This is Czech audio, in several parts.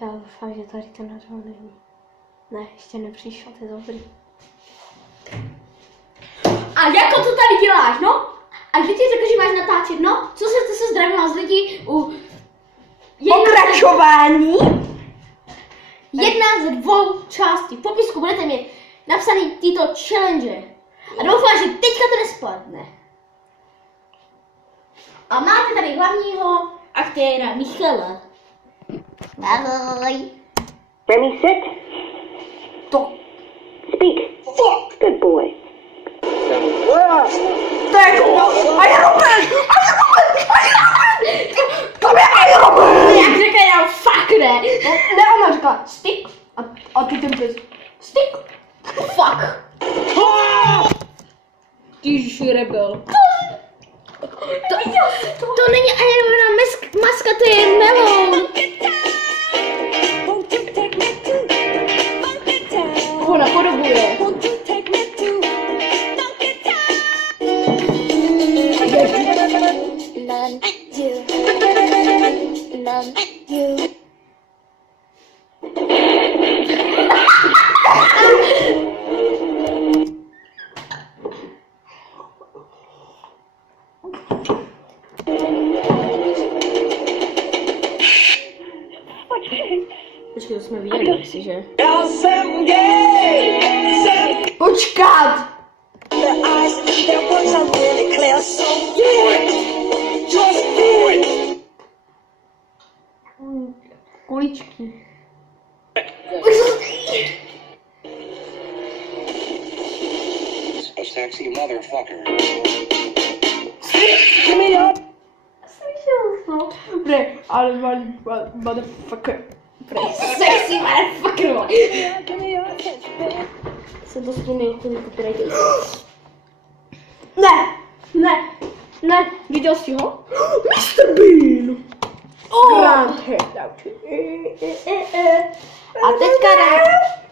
Já doufám, že tady ten nadal není. Ne, ještě nepřišel, to je dobrý. A jako to tady děláš, no? A že ti řekl, že máš natáčet, no? Co se zdravila z lidí u... Pokračování! Jedna ze 2 částí. V popisku budete mít napsaný tyto challenge. A doufám, že teďka to nespadne. A máte tady hlavního aktéra Michala. Ahoj. Remy, sit. To. Speak. Fuck. Good boy. Tak, a je Robert! To je Robert! Jak řekne já fuck ne. Ne, ona říká stick a ty ten pes. Stick. Fuck. Ježiši, rebel. To není animovaná maska, to je melon. Ona podobuje. Počkej, to jsme viděli, asi, že? Počkat! Kuličky. A sexy motherfucker. Slyšel to. Bre, ale malý motherfucker. Sexy motherfucker. Se dostane ten copyright. Ne, viděl jsi ho? Mr. Bean! Grand Handout. A teďka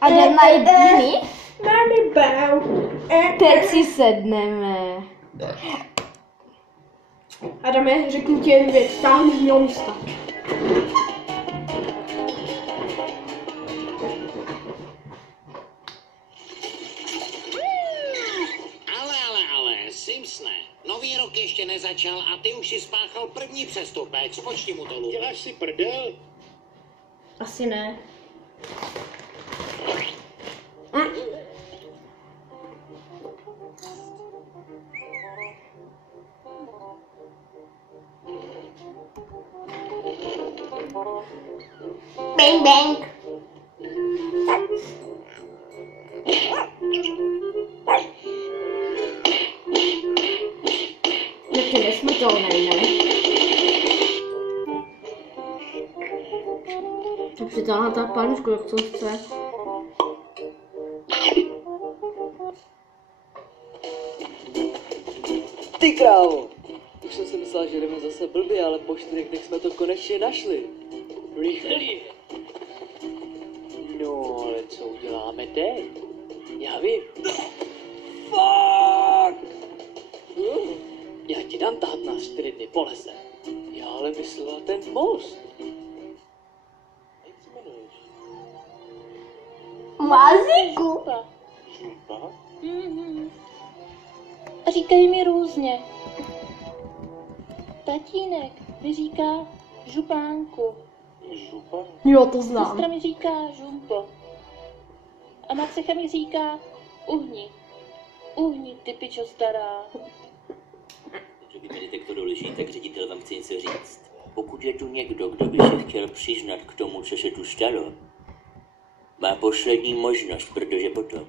jdeme na jediný. Máme bau. Teď si sedneme. Adame, řeknu ti jen věc, táhni z mého místa. Ale, Simpsone, nový rok ještě nezačal a ty už si spáchal první přestupek, spočti mu to, Luke. Děláš si prdel? Asi ne. Bang bang. To je nesmrtelný, ne? To přitáhla ta panušku, jak to chce. Ty krávo! Už jsem si myslel, že jdeme zase blbě, ale po 4 dnech jsme to konečně našli. Rychlý. No, ale co uděláme teď? Já vím. Fuck! Já ti dám tahat nás 4 dny po lese. Já ale myslela ten most. Jak se jmenuješ? Mazíku. Žumpa? A říkají mi různě. Tatínek mi říká župánku. Župa? Jo, to znám. Sestra mi říká žumpo. A Marcecha mi říká uhni. Uhni, ty pičo stará. Kdyby detektoru leží, tak ředitel vám chce něco říct. Pokud je tu někdo, kdo by se chtěl přiznat k tomu, co se tu stalo, má poslední možnost, protože potom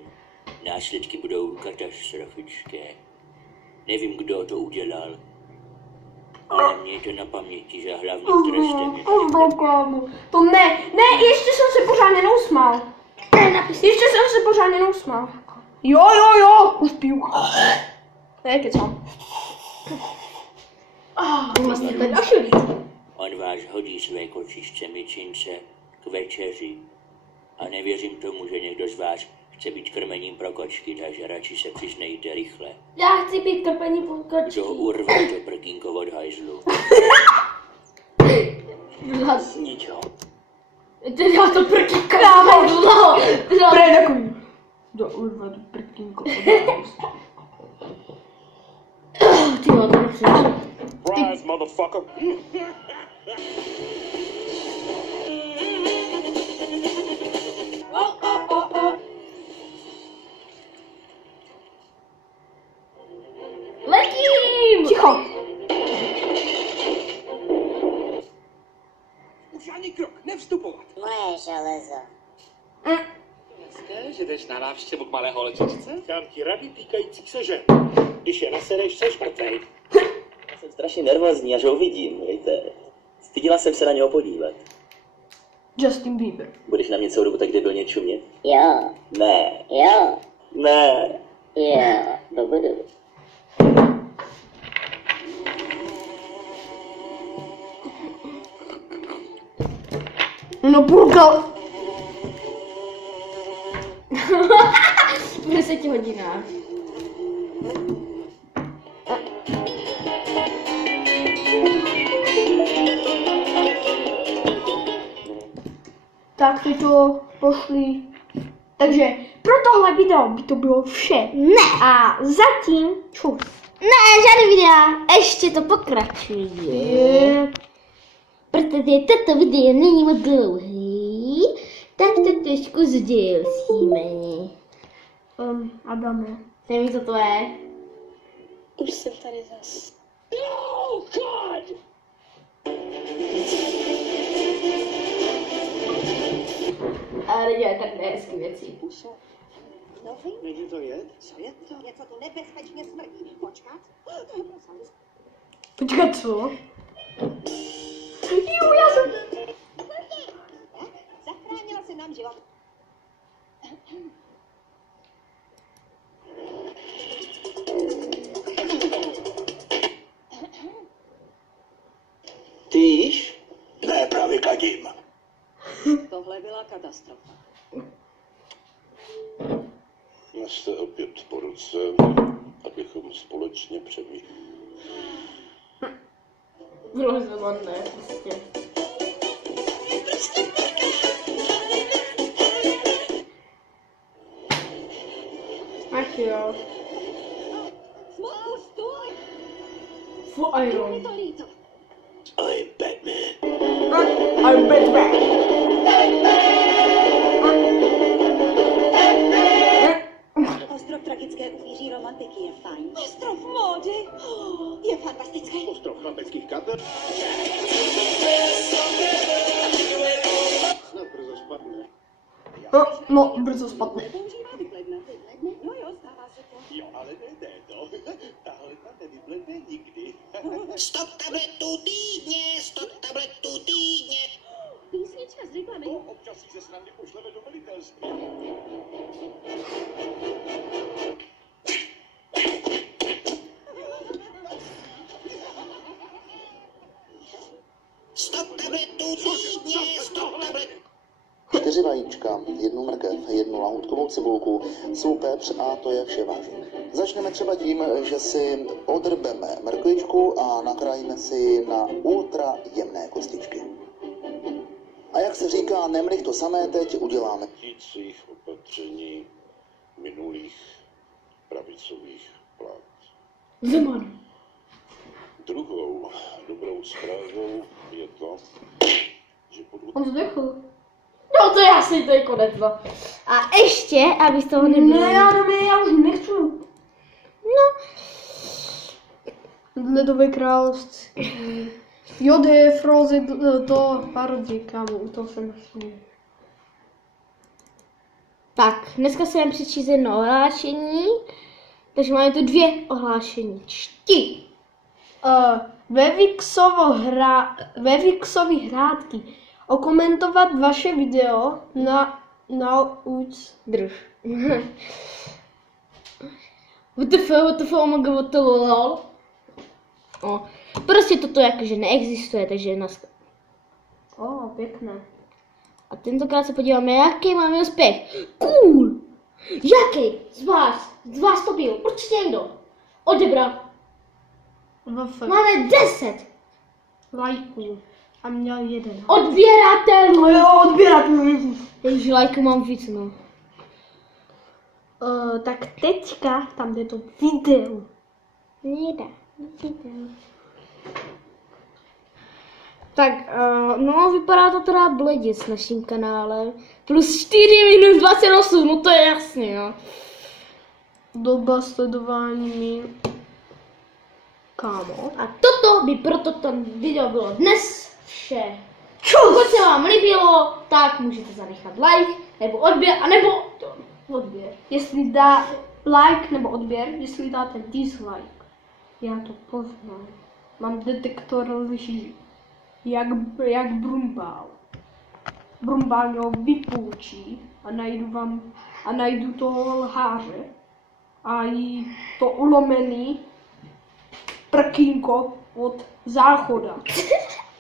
následky budou katastrofické. Nevím, kdo to udělal, ale mějte na paměti, že hlavním trestem je To ne, ještě jsem se pořádně neusmál. Jo, uspiju. Ne, kecám. Vlastně to došli. On vás hodí své kočičce myčince k večeři. A nevěřím tomu, že někdo z vás chce být krmením pro kočky, takže radši se přiznejte rychle. Já chci být krpení pro kočky. Kdo urve to prkínko od hajzlu? Ničeho. Já to prkínko kámo, no. Prej takový. Do urva, do prkínko. Ty jo, to nechceš. Surprise, motherfucker. Letím! Ticho. Už ani krok, nevstupovat. Moje železo. Hezké, že jdeš na návštěvu k malé holčičce? Dám ti rady týkající se žen. Když je nasereš, seš mrtvej. Jsem strašně nervózní, až ho uvidím, víte. Stydila jsem se na něho podívat. Justin Bieber. Budeš na mě celou dobu tak debilně čumět? Jo, Ne, jo, ne. jo, dobudu. No půlka. V 10 hodinách. Tak ty to pošli. Takže pro tohle video by to bylo vše. Ne. A zatím čus. Ne, žádný videa. Ještě to pokračuje. Protože toto video není moc dlouhý, tak to trošku zdělsíme. Adame. Neví, co to je? Už jsem tady zas. Oh, God! Ale nedělá tak nehezký věci. Není to jed? Co je to? Něco tu nebezpečně smrdí. Počkat. Počkat, co? Jo, já jsem... Zachránila se nám život. Ty jíš? Ne, právě kadím. Tohle byla katastrofa. Jste opět po ruce, abychom společně přemýšleli. Bylo zvolené, prostě. Ach jo. Smolku, stůj! Iron. Je to líto. I'm Batman. I'm Batman. Ostrov tragické upíří romantiky je fajn. Ostrov módy je fantastický. Ostrov chlapeckých kater. Snad brzo spadne. No, brzo spadne. Používá vypledne. No jo, stává se to. Jo, ale ne to. Tahle ta nevypledne nikdy. 100 tabletů týdně, 100 tabletů týdně. Písnička z reklamy. No, občas si se snadně pošleme do velitelství. Čtyři vajíčka, jednu mrkev, jednu lahůdkovou cibulku, sůl, pepř a to je vše, vážení. Začneme třeba tím, že si odrbeme mrkvičku a nakrájíme si na ultra jemné kostičky. A jak se říká, nemlich to samé teď uděláme. Tících opatření minulých pravicových vlád. Zeman. Druhou dobrou zprávou je to, že On zdechl. No to je jasný, to je konec, no. A ještě, aby z toho nebylo. Ne, já už nechci. No. Ledové království. Jody, Frozy, to parodie, kámo, to jsem myslím. Tak, dneska se jen přečíst jedno ohlášení. Takže máme tu 2 ohlášení. Čti. Ve Vixovi hrádky. Okomentovat vaše video na Drž. WTF, omg, lol. Prostě toto jakože neexistuje, takže nás... pěkné. A tentokrát se podíváme, jaký máme úspěch. Cool! Jaký z vás to byl? Určitě někdo. Odebral. Máme 10 lajků. A měl 1. Odběratelů! Jo, odběratelů. Ježiš, lajku mám víc, no. Tak teďka tam jde to video. Nejde. Video. Tak, no vypadá to teda bledě s naším kanálem. Plus 4 minus 28, no to je jasný, jo. Doba sledování mi. Kámo. A toto by proto tam video bylo dnes vše. Pokud se vám líbilo, tak můžete zanechat like, nebo odběr, anebo odběr. Jestli dá like nebo odběr, jestli dáte dislike, já to poznám. Mám detektor lží. Jak Brumbál. Brumbál ho vypůjčí a najdu toho lháře a jí to ulomený prkínko od záchoda.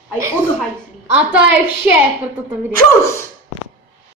A jí odhajzlí. A to je vše pro toto video. Čus!